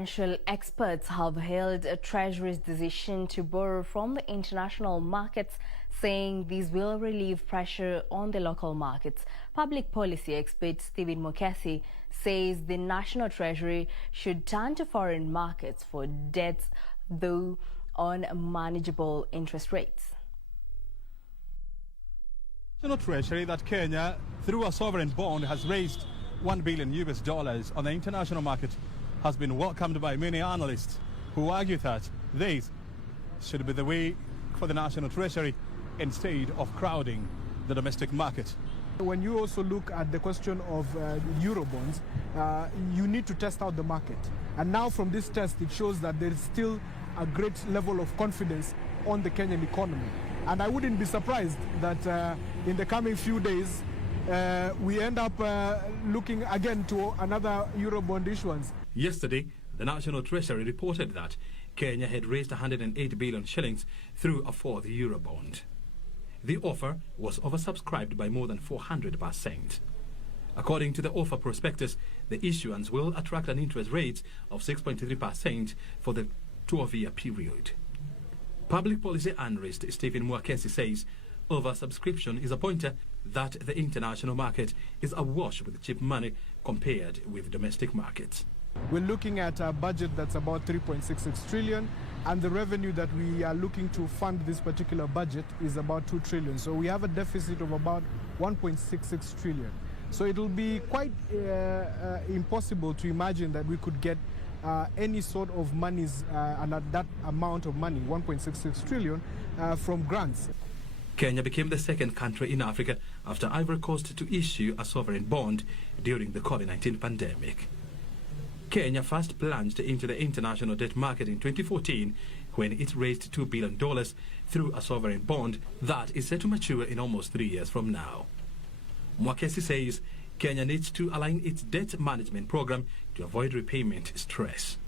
Financial experts have hailed a Treasury's decision to borrow from the international markets, saying these will relieve pressure on the local markets. Public policy expert Stephen Mwakesi says the National Treasury should turn to foreign markets for debts, though on manageable interest rates. National Treasury that Kenya, through a sovereign bond, has raised $1 billion on the international market has been welcomed by many analysts who argue that this should be the way for the National Treasury instead of crowding the domestic market. When you also look at the question of Eurobonds, you need to test out the market. And now from this test, it shows that there is still a great level of confidence on the Kenyan economy. And I wouldn't be surprised that in the coming few days, we end up looking again to another Eurobond issuance. Yesterday, the National Treasury reported that Kenya had raised 108 billion shillings through a fourth Eurobond. The offer was oversubscribed by more than 400%. According to the offer prospectus, the issuance will attract an interest rate of 6.3% for the 12-year period. Public policy analyst Stephen Mwakesi says oversubscription is a pointer that the international market is awash with cheap money compared with domestic markets. We're looking at a budget that's about 3.66 trillion, and the revenue that we are looking to fund this particular budget is about 2 trillion. So we have a deficit of about 1.66 trillion. So it'll be quite impossible to imagine that we could get any sort of monies, and that amount of money, 1.66 trillion, from grants. Kenya became the second country in Africa after Ivory Coast to issue a sovereign bond during the COVID-19 pandemic. Kenya first plunged into the international debt market in 2014 when it raised $2 billion through a sovereign bond that is set to mature in almost 3 years from now. Mwakesi says Kenya needs to align its debt management program to avoid repayment stress.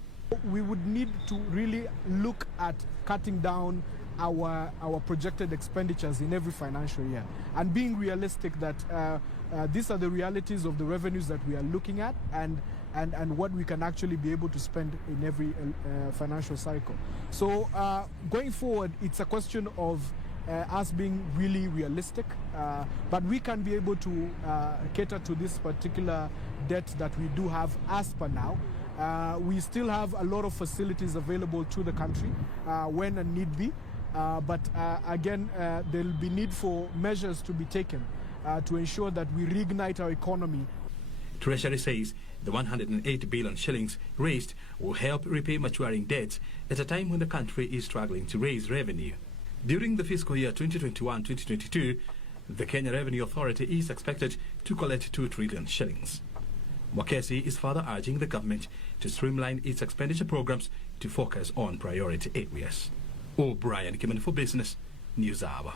We would need to really look at cutting down our projected expenditures in every financial year and being realistic that these are the realities of the revenues that we are looking at and what we can actually be able to spend in every financial cycle. So going forward, it's a question of us being really realistic, but we can be able to cater to this particular debt that we do have as per now. We still have a lot of facilities available to the country when a need be, but again, there will be need for measures to be taken to ensure that we reignite our economy. Treasury says the 108 billion shillings raised will help repay maturing debts at a time when the country is struggling to raise revenue. During the fiscal year 2021-2022, the Kenya Revenue Authority is expected to collect 2 trillion shillings. Mwakesi is further urging the government to streamline its expenditure programs to focus on priority areas. O'Brien, Kimani for Business, News Hour.